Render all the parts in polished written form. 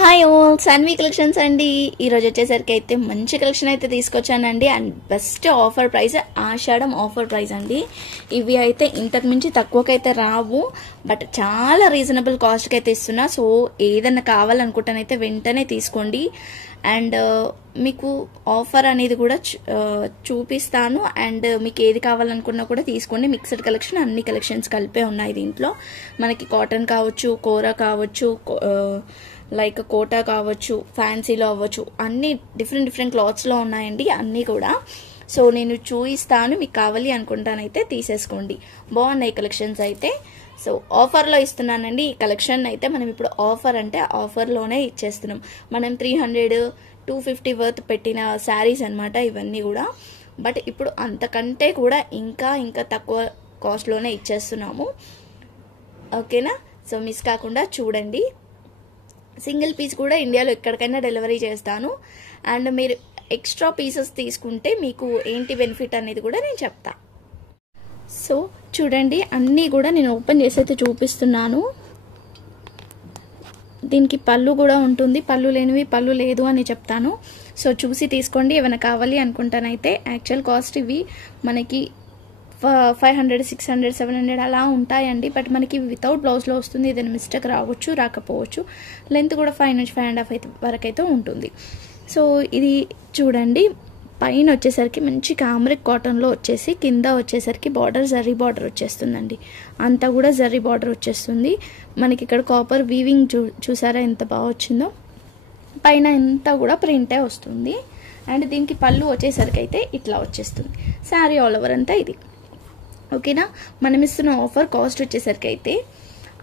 Hi all, Saanvi collections అండి. ఈరోజు వచ్చేసరికి అయితే మంచి కలెక్షన్ అయితే తీసుకొచ్చానండి. And best offer price, Ashadham offer price అండి. ఇవి అయితే ఇంతకు మించి తక్కువకైతే రావు, బట్ చాలా రీజనబుల్ కాస్ట్కి అయితే ఇస్తున్నా. సో ఏదన్నా కావాలనుకుంటానైతే వెంటనే తీసుకోండి. అండ్ మీకు ఆఫర్ అనేది కూడా చూపిస్తాను. అండ్ మీకు ఏది కావాలనుకున్నా కూడా తీసుకోండి. మిక్స్డ్ కలెక్షన్, అన్ని కలెక్షన్స్ కలిపే ఉన్నాయి దీంట్లో. మనకి కాటన్ కావచ్చు, కోరా కావచ్చు, లైక్ కోటా కావచ్చు, ఫ్యాన్సీలో అవ్వచ్చు, అన్ని డిఫరెంట్ క్లాత్స్లో ఉన్నాయండి అన్నీ కూడా. సో నేను చూపిస్తాను, మీకు కావాలి అనుకుంటానైతే తీసేసుకోండి. బాగున్నాయి కలెక్షన్స్ అయితే. సో ఆఫర్లో ఇస్తున్నానండి ఈ కలెక్షన్ అయితే. మనం ఇప్పుడు ఆఫర్ అంటే ఆఫర్లోనే ఇచ్చేస్తున్నాం. మనం 300-250 వర్త్ పెట్టిన శారీస్ అనమాట ఇవన్నీ కూడా. బట్ ఇప్పుడు అంతకంటే కూడా ఇంకా తక్కువ కాస్ట్లోనే ఇచ్చేస్తున్నాము. ఓకేనా? సో మిస్ కాకుండా చూడండి. సింగిల్ పీస్ కూడా ఇండియాలో ఎక్కడికైనా డెలివరీ చేస్తాను. అండ్ మీరు ఎక్స్ట్రా పీసెస్ తీసుకుంటే మీకు ఏంటి బెనిఫిట్ అనేది కూడా నేను చెప్తా. సో చూడండి, అన్నీ కూడా నేను ఓపెన్ చేసి అయితే చూపిస్తున్నాను. దీనికి పళ్ళు కూడా ఉంటుంది, పళ్ళు లేనివి పళ్ళు లేదు అని చెప్తాను. సో చూసి తీసుకోండి. ఏమైనా కావాలి అనుకుంటానైతే. యాక్చువల్ కాస్ట్ ఇవి మనకి 500, 600, 700 అలా ఉంటాయండి. బట్ మనకి వితౌట్ బ్లౌజ్లో వస్తుంది. ఏదైనా మిస్టేక్ రావచ్చు, రాకపోవచ్చు. లెంత్ కూడా 5 నుంచి 5.5 వరకు అయితే ఉంటుంది. సో ఇది చూడండి, పైన వచ్చేసరికి మంచి కామరిక్ కాటన్లో వచ్చేసి, కింద వచ్చేసరికి బార్డర్ జరీ బార్డర్ వచ్చేస్తుందండి. అంతా కూడా జరీ బార్డర్ వచ్చేస్తుంది. మనకి ఇక్కడ కాపర్ వీవింగ్ చూసారా ఎంత బాగా వచ్చిందో. పైన అంతా కూడా ప్రింటే వస్తుంది. అండ్ దీనికి పళ్ళు వచ్చేసరికి అయితే ఇట్లా వచ్చేస్తుంది. శారీ ఆల్ ఓవర్ అంతా ఇది. ఓకేనా? మనం ఇస్తున్న ఆఫర్ కాస్ట్ వచ్చేసరికి అయితే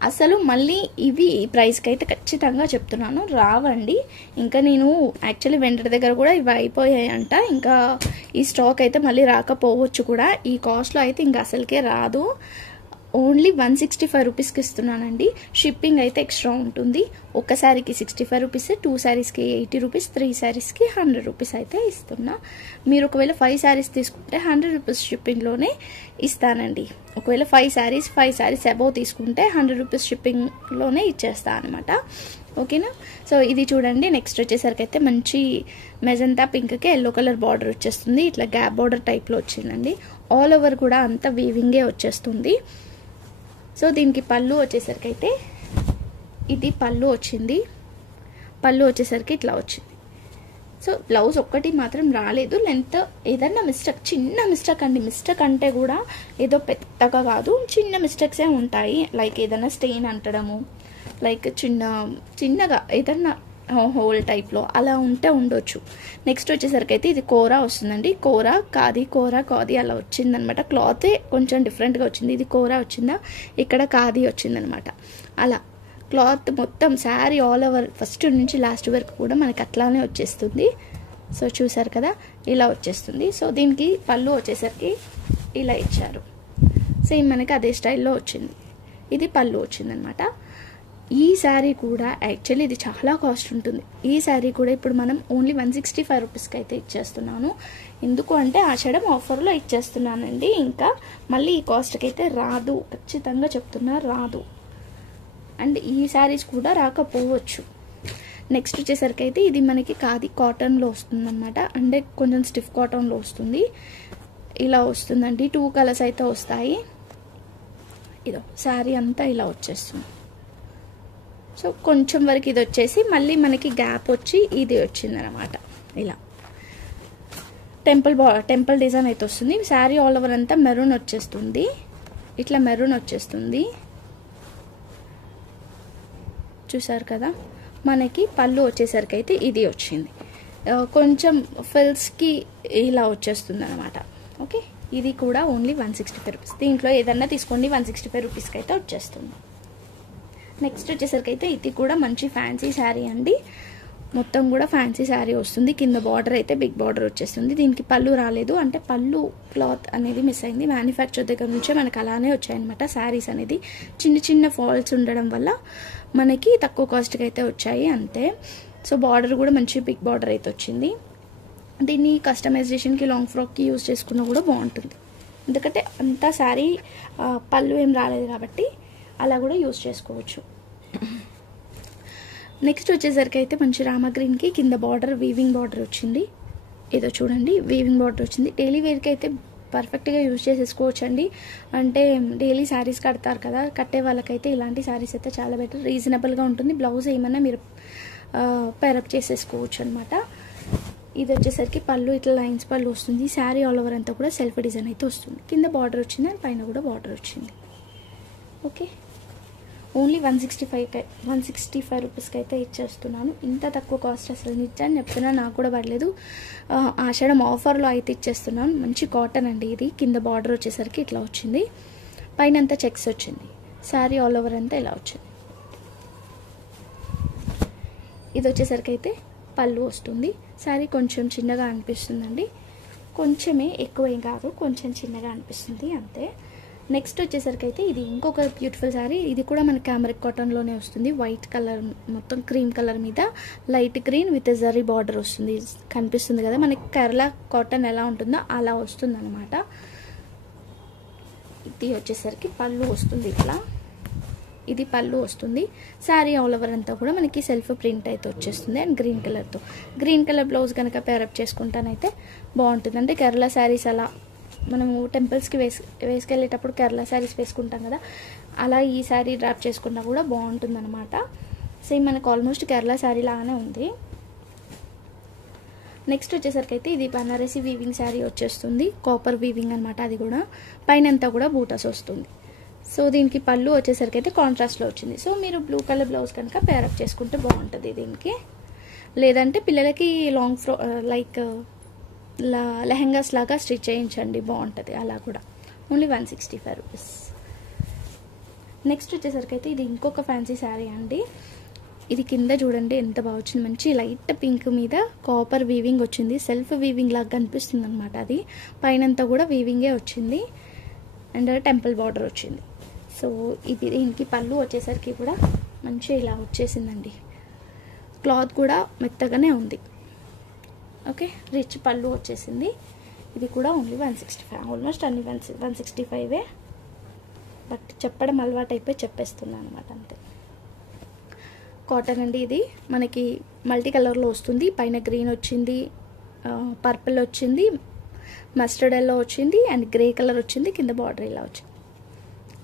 అసలు మళ్ళీ ఇవి ఈ ప్రైస్కి అయితే ఖచ్చితంగా చెప్తున్నాను, రావండి. ఇంకా నేను యాక్చువల్లీ వెండర్ దగ్గర కూడా ఇవి అయిపోయాయంట. ఇంకా ఈ స్టాక్ అయితే మళ్ళీ రాకపోవచ్చు కూడా. ఈ కాస్ట్లో అయితే ఇంకా అసలుకే రాదు. ఓన్లీ 165 రూపీస్కి ఇస్తున్నానండి. షిప్పింగ్ అయితే ఎక్స్ట్రా ఉంటుంది. ఒక శారీకి 65 రూపీస్, 2 శారీస్కి 80 రూపీస్, 3 శారీస్కి 100 రూపీస్ అయితే ఇస్తున్నా. మీరు ఒకవేళ 5 శారీస్ తీసుకుంటే 100 రూపీస్ షిప్పింగ్లోనే ఇస్తానండి. ఒకవేళ 5 శారీస్ అబౌవ్ తీసుకుంటే 100 రూపీస్ షిప్పింగ్లోనే ఇచ్చేస్తా అనమాట. ఓకేనా? సో ఇది చూడండి. నెక్స్ట్ వచ్చేసరికి అయితే మంచి మెజంతా పింక్కి ఎల్లో కలర్ బార్డర్ వచ్చేస్తుంది. ఇట్లా గ్యాప్ బార్డర్ టైప్లో వచ్చిందండి. ఆల్ ఓవర్ కూడా అంతా వీవింగే వచ్చేస్తుంది. సో దీనికి పళ్ళు వచ్చేసరికి అయితే ఇది పళ్ళు వచ్చింది. పళ్ళు వచ్చేసరికి ఇట్లా వచ్చింది. సో బ్లౌజ్ ఒక్కటి మాత్రం రాలేదు. లెంత్ ఏదన్నా మిస్టేక్, చిన్న మిస్టేక్ అండి. మిస్టేక్ అంటే కూడా ఏదో పెద్దగా కాదు, చిన్న మిస్టేక్సే ఉంటాయి. లైక్ ఏదైనా స్టెయిన్ అంటడము, లైక్ చిన్నగా ఏదన్నా హోల్ టైప్లో అలా ఉంటే ఉండొచ్చు. నెక్స్ట్ వచ్చేసరికి అయితే ఇది కోరా వస్తుందండి. కోరా కాది అలా వచ్చిందనమాట. క్లాతే కొంచెం డిఫరెంట్గా వచ్చింది. ఇది కోరా వచ్చిందా, ఇక్కడ కాది వచ్చిందనమాట. అలా క్లాత్ మొత్తం శారీ ఆల్ ఓవర్ ఫస్ట్ నుంచి లాస్ట్ వరకు కూడా మనకి అట్లానే వచ్చేస్తుంది. సో చూసారు కదా, ఇలా వచ్చేస్తుంది. సో దీనికి పళ్ళు వచ్చేసరికి ఇలా ఇచ్చారు. సేమ్ మనకి అదే స్టైల్లో వచ్చింది. ఇది పళ్ళు వచ్చిందనమాట. ఈ శారీ కూడా యాక్చువల్లీ ఇది చాలా కాస్ట్ ఉంటుంది. ఈ శారీ కూడా ఇప్పుడు మనం ఓన్లీ 165 రూపీస్కి అయితే ఇచ్చేస్తున్నాను. ఎందుకు అంటే ఆషాఢం ఆఫర్లో ఇచ్చేస్తున్నానండి. ఇంకా మళ్ళీ ఈ కాస్ట్కి అయితే రాదు, ఖచ్చితంగా చెప్తున్నా, రాదు. అండ్ ఈ శారీస్ కూడా రాకపోవచ్చు. నెక్స్ట్ వచ్చేసరికి అయితే ఇది మనకి కాటన్లో వస్తుంది అనమాట. అంటే కొంచెం స్టిఫ్ కాటన్లో వస్తుంది. ఇలా వస్తుందండి. 2 కలర్స్ అయితే వస్తాయి. ఇదో శారీ అంతా ఇలా వచ్చేస్తుంది. సో కొంచెం వరకు ఇది వచ్చేసి మళ్ళీ మనకి గ్యాప్ వచ్చి ఇది వచ్చిందనమాట. ఇలా టెంపుల్ డిజైన్ అయితే వస్తుంది. శారీ ఆల్ ఓవర్ అంతా మెరూన్ వచ్చేస్తుంది. ఇట్లా మెరూన్ వచ్చేస్తుంది. చూసారు కదా. మనకి పళ్ళు వచ్చేసరికి అయితే ఇది వచ్చింది. కొంచెం ఫిల్స్కి ఇలా వచ్చేస్తుంది అనమాట. ఓకే, ఇది కూడా ఓన్లీ 165 రూపీస్. దీంట్లో ఏదన్నా తీసుకోండి, 165 రూపీస్కి అయితే వచ్చేస్తుంది. నెక్స్ట్ వచ్చేసరికి అయితే ఇది కూడా మంచి ఫ్యాన్సీ శారీ అండి. మొత్తం కూడా ఫ్యాన్సీ శారీ వస్తుంది. కింద బార్డర్ అయితే బిగ్ బార్డర్ వచ్చేస్తుంది. దీనికి పళ్ళు రాలేదు, అంటే పళ్ళు క్లాత్ అనేది మిస్ అయింది. మ్యానుఫ్యాక్చర్ దగ్గర నుంచే మనకు అలానే వచ్చాయన్నమాట. శారీస్ అనేది చిన్న ఫాల్స్ ఉండడం వల్ల మనకి తక్కువ కాస్ట్కి అయితే వచ్చాయి అంతే. సో బార్డర్ కూడా మంచి బిగ్ బార్డర్ అయితే వచ్చింది. దీన్ని కస్టమైజేషన్కి, లాంగ్ ఫ్రాక్కి యూజ్ చేసుకున్నా కూడా బాగుంటుంది. ఎందుకంటే అంతా శారీ పళ్ళు ఏం రాలేదు కాబట్టి అలా కూడా యూజ్ చేసుకోవచ్చు. నెక్స్ట్ వచ్చేసరికి అయితే మంచి రామా గ్రీన్కి కింద బార్డర్ వీవింగ్ బార్డర్ వచ్చింది. ఏదో చూడండి వీవింగ్ బార్డర్ వచ్చింది. డైలీ వేర్కి అయితే పర్ఫెక్ట్గా యూజ్ చేసేసుకోవచ్చు అండి. అంటే డైలీ శారీస్ కడతారు కదా, కట్టే వాళ్ళకైతే ఇలాంటి శారీస్ అయితే చాలా బెటర్, రీజనబుల్గా ఉంటుంది. బ్లౌజ్ ఏమన్నా మీరు పేరప్ చేసేసుకోవచ్చు అనమాట. ఇది వచ్చేసరికి పళ్ళు ఇట్లా లైన్స్ పళ్ళు వస్తుంది. శారీ ఆల్ ఓవర్ అంతా కూడా సెల్ఫ్ డిజైన్ అయితే వస్తుంది. కింద బార్డర్ వచ్చింది అండ్ పైన కూడా బార్డర్ వచ్చింది. ఓకే, ఓన్లీ 165 రూపీస్కి అయితే ఇచ్చేస్తున్నాను. ఇంత తక్కువ కాస్ట్ అసలు నిజాన్ని చెప్తున్నా నాకు కూడా పడలేదు. ఆషాఢం ఆఫర్లో అయితే ఇచ్చేస్తున్నాను. మంచి కాటన్ అండి ఇది. కింద బార్డర్ వచ్చేసరికి ఇట్లా వచ్చింది, పైన అంతా చెక్స్ వచ్చింది. శారీ ఆల్ ఓవర్ అంతా ఇలా వచ్చింది. ఇది వచ్చేసరికి అయితే పళ్ళు వస్తుంది. శారీ కొంచెం చిన్నగా అనిపిస్తుందండి, కొంచెమే, ఎక్కువ ఏం కాదు, కొంచెం చిన్నగా అనిపిస్తుంది అంతే. నెక్స్ట్ వచ్చేసరికి అయితే ఇది ఇంకొక బ్యూటిఫుల్ శారీ. ఇది కూడా మన క్యామరిక్ కాటన్లోనే వస్తుంది. వైట్ కలర్ మొత్తం క్రీమ్ కలర్ మీద light green with zari border వస్తుంది. కనిపిస్తుంది కదా మనకి కేరళ కాటన్ ఎలా ఉంటుందో అలా వస్తుంది అనమాట. ఇది వచ్చేసరికి పళ్ళు వస్తుంది ఇట్లా, ఇది పళ్ళు వస్తుంది. శారీ ఆల్ ఓవర్ అంతా కూడా మనకి సెల్ఫ్ ప్రింట్ అయితే వచ్చేస్తుంది అండ్ గ్రీన్ కలర్తో. గ్రీన్ కలర్ బ్లౌజ్ కనుక పేరప్ చేసుకుంటానైతే బాగుంటుంది. అంటే కేరళ శారీస్ అలా మనము టెంపుల్స్కి వేసుకెళ్ళేటప్పుడు కేరళ శారీస్ వేసుకుంటాం కదా, అలా ఈ శారీ డ్రాప్ చేసుకున్నా కూడా బాగుంటుంది అనమాట. సేమ్ మనకు ఆల్మోస్ట్ కేరళ శారీ లాగానే ఉంది. నెక్స్ట్ వచ్చేసరికి అయితే ఇది బనారసి వీవింగ్ శారీ వచ్చేస్తుంది. కాపర్ వీవింగ్ అనమాట. అది కూడా పైన అంతా కూడా బూటాస్ వస్తుంది. సో దీనికి పళ్ళు వచ్చేసరికి అయితే కాంట్రాస్ట్లో వచ్చింది. సో మీరు బ్లూ కలర్ బ్లౌజ్ కనుక పేరప్ చేసుకుంటే బాగుంటుంది దీనికి. లేదంటే పిల్లలకి లాంగ్ లైక్ లెహెంగాస్ లాగా స్టిచ్ చేయించండి, బాగుంటుంది అలా కూడా. Only 165 rupees. నెక్స్ట్ వచ్చేసరికి అయితే ఇది ఇంకొక ఫ్యాన్సీ శారీ అండి. ఇది కింద చూడండి ఎంత బాగా వచ్చింది. మంచి లైట్ పింక్ మీద కాపర్ వీవింగ్ వచ్చింది. సెల్ఫ్ వీవింగ్ లాగా కనిపిస్తుంది అనమాట. అది పైనంతా కూడా వీవింగే వచ్చింది అండ్ టెంపుల్ బార్డర్ వచ్చింది. సో ఇది దీనికి పళ్ళు వచ్చేసరికి కూడా మంచి ఇలా వచ్చేసిందండి. క్లాత్ కూడా మెత్తగానే ఉంది. ఓకే, రిచ్ పళ్ళు వచ్చేసింది. ఇది కూడా ఓన్లీ 165. ఆల్మోస్ట్ అన్ని 165. బట్ చెప్పడం అలవాటు అయిపోయి చెప్పేస్తున్నాను అనమాట అంతే. కాటన్ అండి ఇది. మనకి మల్టీ కలర్లో వస్తుంది. పైన గ్రీన్ వచ్చింది, పర్పుల్ వచ్చింది, మస్టర్డ్ ఎల్లో వచ్చింది అండ్ గ్రే కలర్ వచ్చింది. కింద బార్డర్ ఇలా వచ్చింది.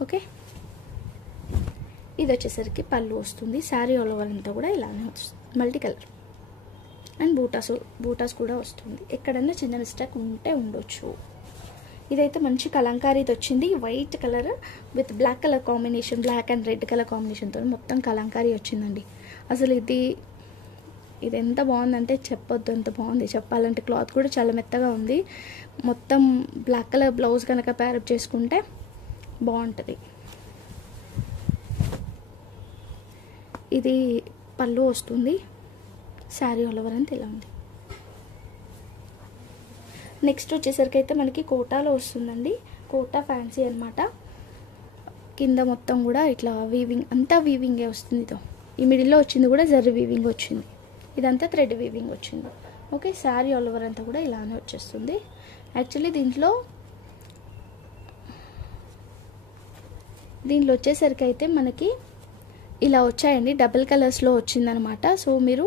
ఓకే, ఇది వచ్చేసరికి పళ్ళు వస్తుంది. శారీ ఆల్ ఓవర్ అంతా కూడా ఇలానే వస్తుంది, మల్టీ కలర్ అండ్ బూటాస్ కూడా వస్తుంది. ఎక్కడన్నా చిన్న మిస్టేక్ ఉంటే ఉండొచ్చు. ఇదైతే మంచి కలంకారీతో వచ్చింది. White colour with black colour combination, black and red colour కాంబినేషన్తో మొత్తం కలంకారీ వచ్చిందండి. అసలు ఇది ఎంత బాగుందంటే చెప్పొద్దు, ఎంత బాగుంది చెప్పాలంటే. క్లాత్ కూడా చాలా మెత్తగా ఉంది. మొత్తం బ్లాక్ కలర్ బ్లౌజ్ కనుక పేరప్ చేసుకుంటే బాగుంటుంది. ఇది పళ్ళు వస్తుంది. శారీ ఆల్ ఓవర్ అంతా ఇలా ఉంది. నెక్స్ట్ వచ్చేసరికి అయితే మనకి కోటాలో వస్తుందండి. కోటా ఫ్యాన్సీ అనమాట. కింద మొత్తం కూడా ఇట్లా వీవింగ్, అంతా వీవింగే వస్తుంది. ఇదో ఈ మిడిల్లో వచ్చింది కూడా జరీ వీవింగ్ వచ్చింది. ఇదంతా థ్రెడ్ వీవింగ్ వచ్చింది. ఓకే, శారీ ఆల్ ఓవర్ అంతా కూడా ఇలానే వచ్చేస్తుంది. యాక్చువల్లీ దీంట్లో వచ్చేసరికి అయితే మనకి ఇలా వచ్చాయండి. డబుల్ కలర్స్లో వచ్చిందనమాట. సో మీరు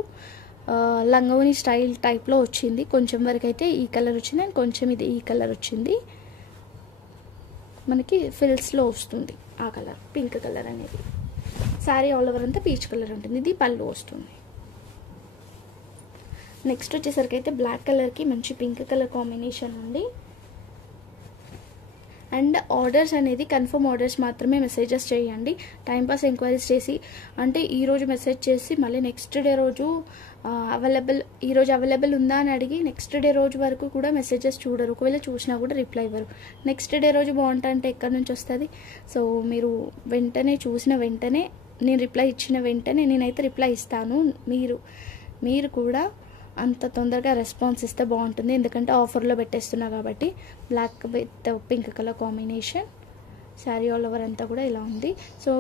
లంగోని స్టైల్ టైప్లో వచ్చింది. కొంచెం వరకు అయితే ఈ కలర్ వచ్చింది అండ్ కొంచెం ఇది ఈ కలర్ వచ్చింది. మనకి ఫిల్స్లో వస్తుంది ఆ కలర్, పింక్ కలర్ అనేది. శారీ ఆల్ ఓవర్ అంతా పీచ్ కలర్ ఉంటుంది. ఇది పళ్ళు వస్తుంది. నెక్స్ట్ వచ్చేసరికి అయితే బ్లాక్ కలర్కి మంచి పింక్ కలర్ కాంబినేషన్ ఉంది. అండ్ ఆర్డర్స్ అనేది కన్ఫర్మ్ ఆర్డర్స్ మాత్రమే మెసేజెస్ చేయండి. టైంపాస్ ఎంక్వైరీస్ చేసి, అంటే ఈరోజు మెసేజ్ చేసి మళ్ళీ నెక్స్ట్ డే రోజు ఈరోజు అవైలబుల్ ఉందా అని అడిగి నెక్స్ట్ డే రోజు వరకు కూడా మెసేజెస్ చూడరు. ఒకవేళ చూసినా కూడా రిప్లై ఇవ్వరు. నెక్స్ట్ డే రోజు బాగుంటా అంటే ఎక్కడి నుంచి వస్తుంది? సో మీరు వెంటనే చూసిన వెంటనే, నేను రిప్లై ఇచ్చిన వెంటనే నేనైతే రిప్లై ఇస్తాను. మీరు కూడా అంత తొందరగా రెస్పాన్స్ ఇస్తే బాగుంటుంది. ఎందుకంటే ఆఫర్లో పెట్టేస్తున్నా కాబట్టి. Black with pink colour combination, sari all over అంతా కూడా ఇలా ఉంది. సో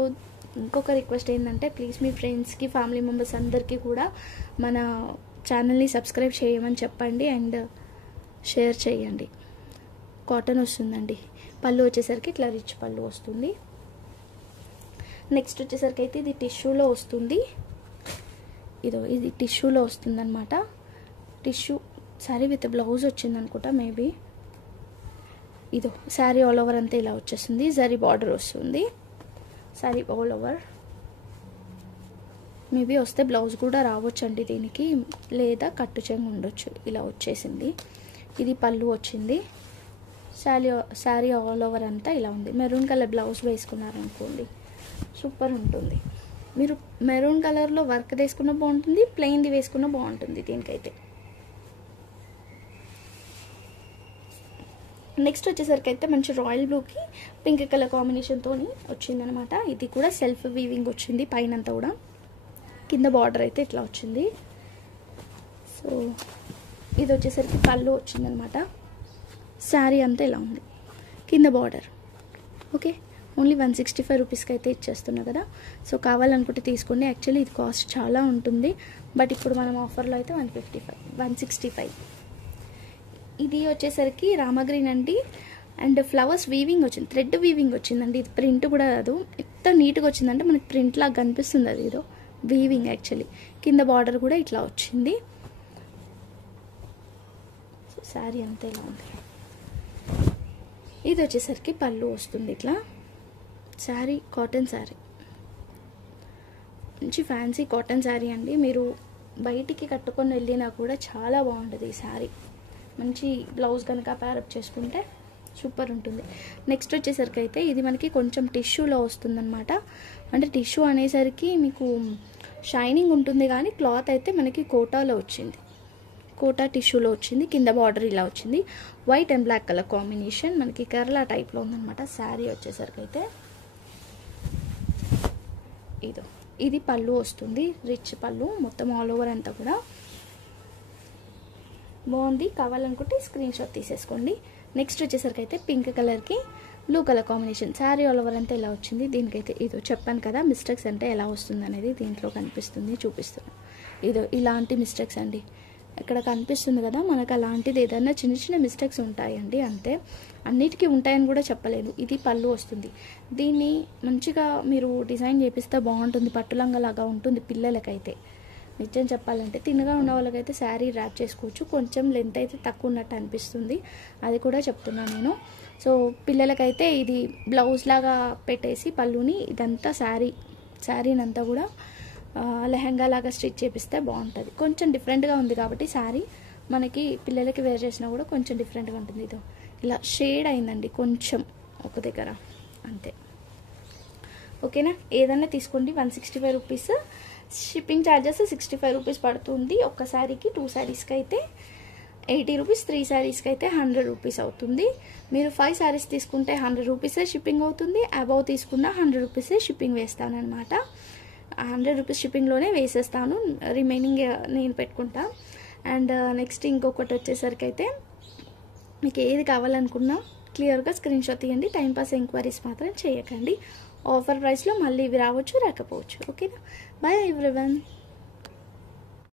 ఇంకొక రిక్వెస్ట్ ఏంటంటే ప్లీజ్ మీ ఫ్రెండ్స్కి, ఫ్యామిలీ మెంబర్స్ అందరికీ కూడా మన ఛానల్ని సబ్స్క్రైబ్ చేయమని చెప్పండి అండ్ షేర్ చేయండి. కాటన్ వస్తుందండి. పళ్ళు వచ్చేసరికి ఇట్లా రిచ్ పళ్ళు వస్తుంది. నెక్స్ట్ వచ్చేసరికి అయితే ఇది టిష్యూలో వస్తుంది. ఇది టిష్యూలో వస్తుందన్నమాట. టిష్యూ శారీ విత్ బ్లౌజ్ వచ్చింది అనుకుంటా మేబీ. శారీ ఆల్ ఓవర్ అంతా ఇలా వచ్చేస్తుంది. జరీ బార్డర్ వస్తుంది శారీ ఆల్ ఓవర్. మేబీ వస్తే బ్లౌజ్ కూడా రావచ్చండి దీనికి, లేదా కట్టు చెంగు ఉండొచ్చు. ఇలా వచ్చేసింది. ఇది పళ్ళు వచ్చింది. శారీ ఆల్ ఓవర్ అంతా ఇలా ఉంది. మెరూన్ కలర్ బ్లౌజ్ వేసుకున్నారనుకోండి సూపర్ ఉంటుంది. మీరు మెరూన్ కలర్లో వర్క్ వేసుకున్న బాగుంటుంది, ప్లెయిన్ది వేసుకున్న బాగుంటుంది దీనికైతే. నెక్స్ట్ వచ్చేసరికి అయితే మంచి రాయల్ బ్లూకి పింక్ కలర్ కాంబినేషన్తో వచ్చిందనమాట. ఇది కూడా సెల్ఫ్ వీవింగ్ వచ్చింది పైనంతా కూడా. కింద బార్డర్ అయితే ఇట్లా వచ్చింది. సో ఇది వచ్చేసరికి పళ్ళు వచ్చిందనమాట. శారీ అంతా ఇలా ఉంది. కింద బార్డర్. ఓకే, ఓన్లీ 165 రూపీస్కి అయితే ఇచ్చేస్తున్నా కదా. సో కావాలనుకుంటే తీసుకోండి. యాక్చువల్లీ ఇది కాస్ట్ చాలా ఉంటుంది, బట్ ఇప్పుడు మనం ఆఫర్లో అయితే 165. ఇది వచ్చేసరికి రామగ్రీన్ అండి. అండ్ ఫ్లవర్స్ వీవింగ్ వచ్చింది, థ్రెడ్ వీవింగ్ వచ్చిందండి. ఇది ప్రింట్ కూడా కాదు, ఎంత నీట్గా వచ్చిందంటే మనకి ప్రింట్ లాగా కనిపిస్తుంది. అది వీవింగ్ యాక్చువల్లీ. కింద బార్డర్ కూడా ఇట్లా వచ్చింది. శారీ అంతా ఇలా ఉంది. ఇది వచ్చేసరికి పళ్ళు వస్తుంది ఇట్లా. శారీ కాటన్ శారీ, మంచి ఫ్యాన్సీ కాటన్ శారీ అండి. మీరు బయటికి కట్టుకొని వెళ్ళినా కూడా చాలా బాగుంటుంది ఈ శారీ. మంచి బ్లౌజ్ కనుక ప్యారప్ చేసుకుంటే సూపర్ ఉంటుంది. నెక్స్ట్ వచ్చేసరికి అయితే ఇది మనకి కొంచెం టిష్యూలో వస్తుందన్నమాట. అంటే టిష్యూ అనేసరికి మీకు షైనింగ్ ఉంటుంది, కానీ క్లాత్ అయితే మనకి కోటాలో వచ్చింది. కోటా టిష్యూలో వచ్చింది. కింద బార్డర్ ఇలా వచ్చింది. White and black colour combination మనకి కేరళ టైప్లో ఉందన్నమాట. శారీ వచ్చేసరికి అయితే ఇది పళ్ళు వస్తుంది. రిచ్ పళ్ళు మొత్తం ఆల్ ఓవర్ అంతా కూడా బాగుంది. కావాలనుకుంటే స్క్రీన్ షాట్ తీసేసుకోండి. నెక్స్ట్ వచ్చేసరికి అయితే పింక్ కలర్కి blue colour combination. Sari all over అంతా ఇలా వచ్చింది. దీనికైతే చెప్పాను కదా మిస్టేక్స్ అంటే ఎలా వస్తుంది అనేది దీంట్లో కనిపిస్తుంది, చూపిస్తున్నాను. ఇలాంటి మిస్టేక్స్ అండి ఇక్కడ కనిపిస్తుంది కదా మనకు. అలాంటిది ఏదైనా చిన్న చిన్న మిస్టేక్స్ ఉంటాయండి, అంతే. అన్నిటికీ ఉంటాయని కూడా చెప్పలేదు. ఇది పళ్ళు వస్తుంది. దీన్ని మంచిగా మీరు డిజైన్ చేపిస్తే బాగుంటుంది. పట్టులంగా లాగా ఉంటుంది పిల్లలకైతే. నిజం చెప్పాలంటే తిన్నగా ఉన్న వాళ్ళకైతే శారీ ర్యాప్ చేసుకోవచ్చు. కొంచెం లెంత్ అయితే తక్కువ ఉన్నట్టు అనిపిస్తుంది, అది కూడా చెప్తున్నాను నేను. సో పిల్లలకైతే ఇది బ్లౌజ్ లాగా పెట్టేసి పళ్ళుని ఇదంతా శారీనంతా కూడా లెహంగా లాగా స్టిచ్ చేపిస్తే బాగుంటుంది. కొంచెం డిఫరెంట్గా ఉంది కాబట్టి శారీ మనకి పిల్లలకి వేర్ చేసినా కూడా కొంచెం డిఫరెంట్గా ఉంటుంది. ఇలా షేడ్ అయిందండి కొంచెం ఒక దగ్గర, అంతే. ఓకేనా, ఏదైనా తీసుకోండి. 165 రూపీస్. షిప్పింగ్ ఛార్జెస్ 65 రూపీస్ పడుతుంది. ఒక్క శారీకి. 2 శారీస్కి అయితే 80 రూపీస్, 3 శారీస్కి అయితే 100 రూపీస్ అవుతుంది. మీరు 5 శారీస్ తీసుకుంటే 100 రూపీసే షిప్పింగ్ అవుతుంది. అబౌవ్ తీసుకున్న 100 రూపీసే షిప్పింగ్ వేస్తాను అనమాట. 100 రూపీస్ షిప్పింగ్లోనే వేసేస్తాను, రిమైనింగ్ నేను పెట్టుకుంటా. అండ్ నెక్స్ట్ ఇంకొకటి వచ్చేసరికి అయితే మీకు ఏది కావాలనుకున్నా క్లియర్గా స్క్రీన్ షాట్ తీయండి. టైంపాస్ ఎంక్వైరీస్ మాత్రం చేయకండి. ఆఫర్ ప్రైస్లో మళ్ళీ ఇవి రావచ్చు, రాకపోవచ్చు. ఓకేనా, బాయ్ ఎవ్రీవన్.